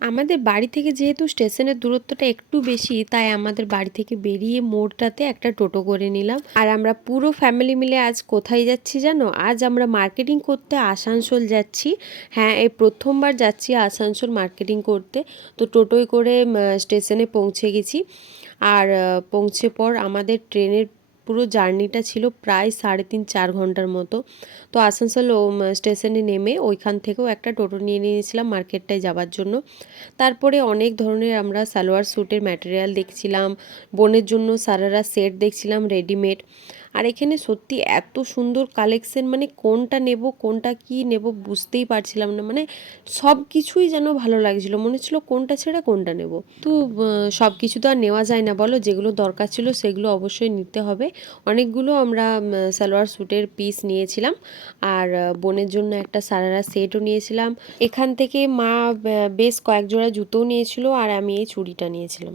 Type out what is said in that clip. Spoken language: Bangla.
আমাদের বাড়ি থেকে যেহেতু স্টেশনের দূরত্বটা একটু বেশি, তাই আমাদের বাড়ি থেকে বেরিয়ে মোড়টাতে একটা টোটো করে নিলাম। আর আমরা পুরো ফ্যামিলি মিলে আজ কোথায় যাচ্ছি জানো? আজ আমরা মার্কেটিং করতে আসানসোল যাচ্ছি। হ্যাঁ, এই প্রথমবার যাচ্ছি আসানসোল মার্কেটিং করতে। তো টোটোয় করে স্টেশনে পৌঁছে গেছি। আর পৌঁছে পর আমাদের ট্রেনের পুরো জার্নিটা ছিল প্রায় 3.5-4 ঘন্টার মতো। তো আসানসোল স্টেশনে নেমে ওইখান থেকেও একটা টোটো নিয়ে নিয়েছিলাম মার্কেটটায় যাওয়ার জন্য। তারপরে অনেক ধরনের আমরা সালোয়ার স্যুটের ম্যাটেরিয়াল দেখছিলাম, বোনের জন্য সারারা সেট দেখছিলাম রেডিমেড। আর এখানে সত্যি এত সুন্দর কালেকশন, মানে কোনটা নেব কোনটা কি নেব বুঝতেই পারছিলাম না। মানে সব কিছুই যেন ভালো লাগছিল, মনে হচ্ছিল কোনটা ছেড়ে কোনটা নেব। তো সব কিছু তো আর নেওয়া যায় না বলো, যেগুলো দরকার ছিল সেগুলো অবশ্যই নিতে হবে। অনেকগুলো আমরা সালোয়ার স্যুটের পিস নিয়েছিলাম। আর বোনের জন্য একটা সারারা সেটও নিয়েছিলাম। এখান থেকে মা বেশ কয়েক জোড়া জুতোও নিয়েছিল, আর আমি এই চুড়িটা নিয়েছিলাম।